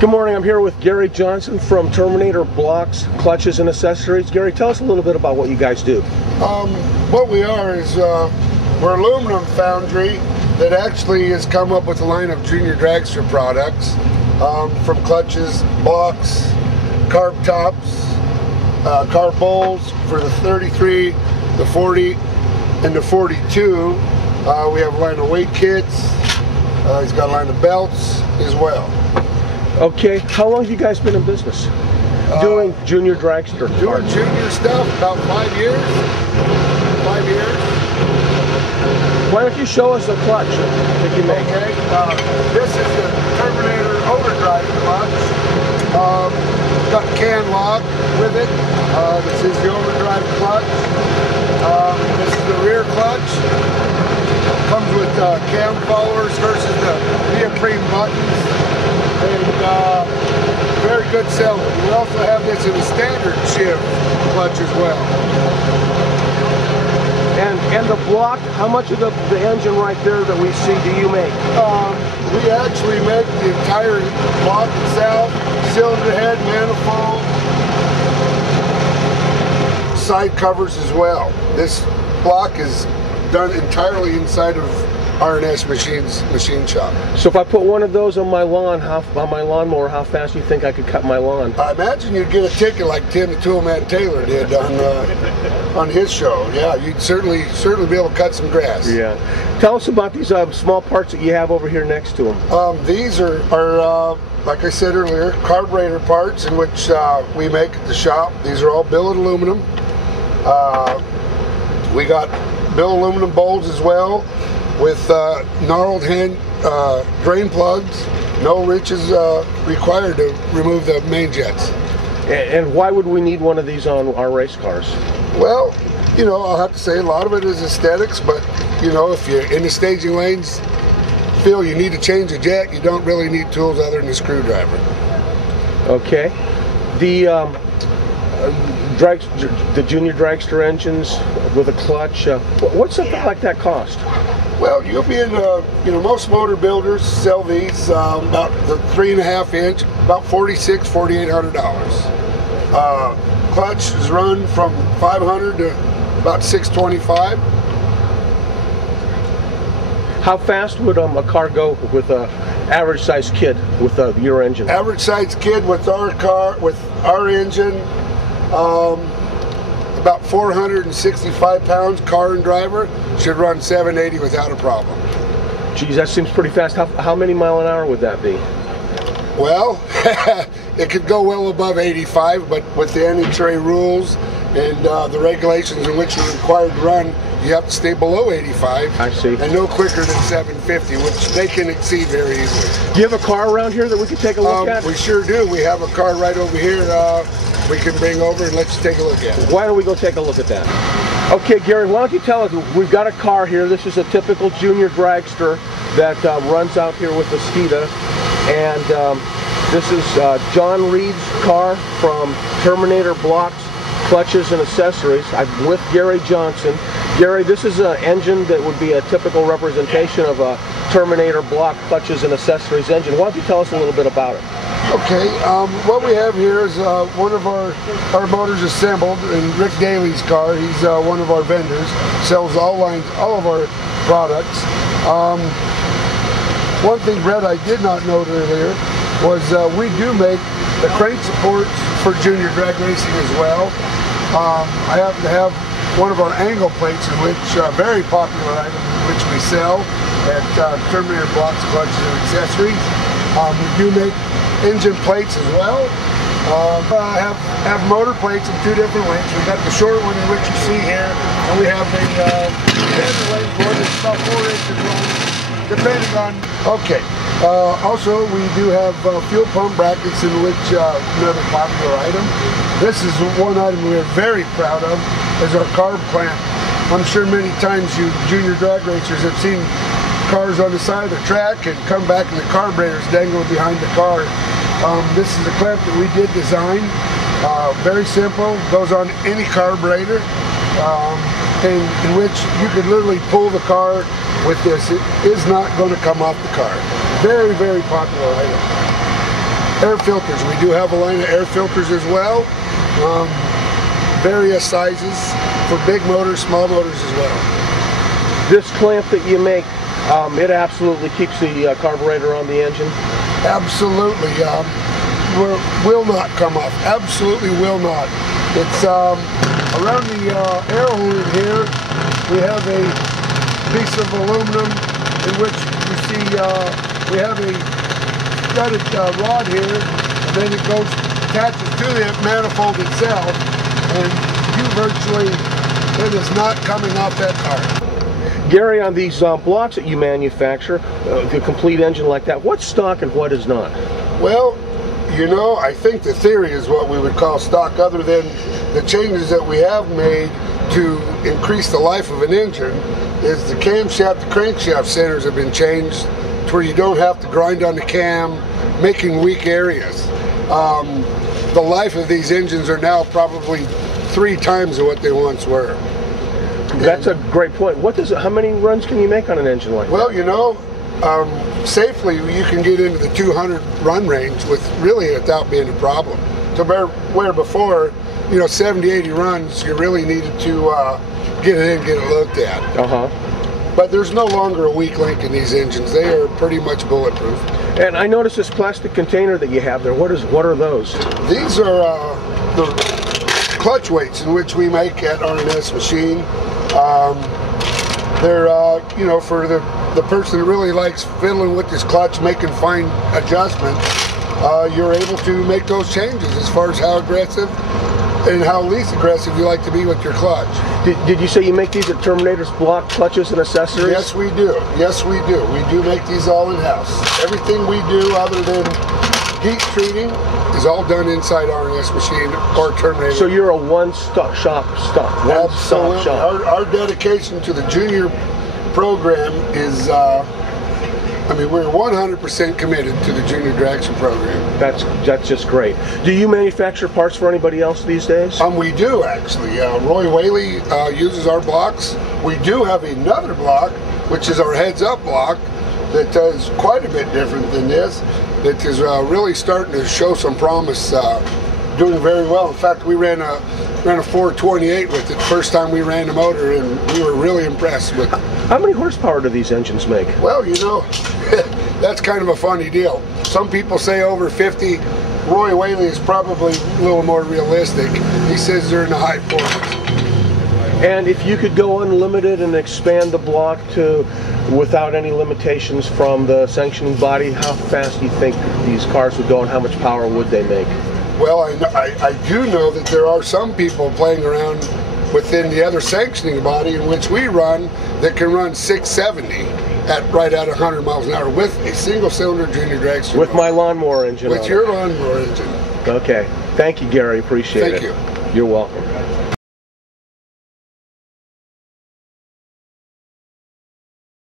Good morning, I'm here with Gary Johnson from Terminator Blocks, Clutches and Accessories. Gary, tell us a little bit about what you guys do. What we are is we're an aluminum foundry that actually has come up with a line of junior dragster products, from clutches, blocks, carb tops, carb bowls for the 33, the 40, and the 42. We have a line of weight kits. He's got a line of belts as well. Okay, how long have you guys been in business? Doing junior dragster? Doing junior stuff, about 5 years. 5 years. Why don't you show us a clutch that you make? Okay, this is the Terminator overdrive clutch. Got can lock with it. This is the overdrive clutch. This is the rear clutch. Comes with cam followers versus the neoprene buttons. And very good seller. We also have this in a standard shift clutch as well. And the block, how much of the engine right there that we see do you make? We actually make the entire block itself, cylinder head, manifold, side covers as well. This block is done entirely inside of R&S machine shop. So if I put one of those on my lawn, on my lawnmower, how fast do you think I could cut my lawn? I imagine you'd get a ticket like Tim the Toolman Taylor did on his show. Yeah, you'd certainly be able to cut some grass. Yeah. Tell us about these small parts that you have over here next to them. These are like I said earlier, carburetor parts in which we make at the shop. These are all billet aluminum. We got billet aluminum bowls as well, with gnarled hand drain plugs. No wrenches required to remove the main jets. And why would we need one of these on our race cars? Well, you know, I'll have to say a lot of it is aesthetics, but you know, if you're in the staging lanes, feel you need to change a jet, you don't really need tools other than a screwdriver. Okay. The junior dragster engines with a clutch, what's something like that cost? Well, you'll be in, you know, most motor builders sell these about the 3.5 inch, about $4,600–4,800. Clutch is run from $500 to about $625. How fast would a car go with a average size kid with your engine? Average size kid with our car, with our engine, about 465 pounds, car and driver, should run 780 without a problem. Geez, that seems pretty fast. How many mile an hour would that be? Well, it could go well above 85, but with the NHRA rules and the regulations in which you're required to run, you have to stay below 85. I see. And no quicker than 750, which they can exceed very easily. Do you have a car around here that we could take a look at? We sure do. We have a car right over here we can bring over and let you take a look at it. Why don't we go take a look at that? Okay, Gary, why don't you tell us, we've got a car here. This is a typical junior dragster that runs out here with the SCEDA. And this is John Reed's car from Terminator Blocks, Clutches and Accessories. I'm with Gary Johnson. Gary, this is an engine that would be a typical representation of a Terminator Block, Clutches and Accessories engine. Why don't you tell us a little bit about it? Okay, what we have here is one of our motors assembled in Rick Daly's car. He's one of our vendors, sells all of our products. One thing, Brett, I did not note earlier was we do make the crank supports for junior drag racing as well. I happen to have one of our angle plates, in which very popular item, which we sell at Terminator Blocks, Clutches and Accessories. We do make engine plates as well. Have motor plates in 2 different lengths. We've got the short one, in which you see here, and we have the standard length one that's about 4 inches long, depending on. Okay. Also, we do have fuel pump brackets, in which another popular item. This is one item we're very proud of, is our carb clamp. I'm sure many times you junior drag racers have seen cars on the side of the track and come back and the carburetor's dangling behind the car. This is a clamp that we did design. Very simple, goes on any carburetor, in which you could literally pull the car with this. It is not going to come off the car. Very, very popular item. air filters. We do have a line of air filters as well. Various sizes for big motors, small motors as well. This clamp that you make, it absolutely keeps the carburetor on the engine? Absolutely. Will not come off. Absolutely will not. It's around the air hole in here. We have a piece of aluminum in which you see we have a studded rod here, and then it goes attaches to the manifold itself, and it is not coming off that car. Gary, on these blocks that you manufacture, the complete engine like that, what's stock and what is not? Well, you know, I think the theory is what we would call stock, other than the changes that we have made to increase the life of an engine, is the camshaft, the crankshaft centers have been changed to where you don't have to grind on the cam, making weak areas. The life of these engines are now probably 3 times of what they once were. That's a great point. How many runs can you make on an engine like that? Well, you know, safely you can get into the 200 run range without being a problem. So where before, you know, 70, 80 runs, you really needed to get it in, get it looked at. But there's no longer a weak link in these engines. They are pretty much bulletproof. And I noticed this plastic container that you have there. What are those? These are the clutch weights in which we make at R&S machine. They're you know, for the person that really likes fiddling with this clutch, making fine adjustments, you're able to make those changes as far as how aggressive and how least aggressive you like to be with your clutch. Did you say you make these at Terminator Blocks clutches and accessories? Yes, we do. Yes, we do. We do make these all in-house. Everything we do other than heat treating is all done inside R&S machine or Terminator. So you're a one-stop shop. Absolutely. Our dedication to the junior program is, I mean, we're 100% committed to the Junior Dragster program. That's just great. Do you manufacture parts for anybody else these days? We do, actually. Roy Whaley uses our blocks. We do have another block, which is our heads-up block, that is quite a bit different than this, that is really starting to show some promise, doing very well. In fact, we ran a 428 with it the first time we ran the motor, and we were really impressed with it. How many horsepower do these engines make? Well, you know, that's kind of a funny deal. Some people say over 50. Roy Whaley is probably a little more realistic. He says they're in the high 40s. And if you could go unlimited and expand the block to without any limitations from the sanctioning body, how fast do you think these cars would go and how much power would they make? Well, I do know that there are some people playing around within the other sanctioning body in which we run that can run 670 right at 100 miles an hour with a single-cylinder Junior Dragster. With my lawnmower engine. With your lawnmower engine. Okay. Thank you, Gary. Appreciate it. Thank you. You're welcome.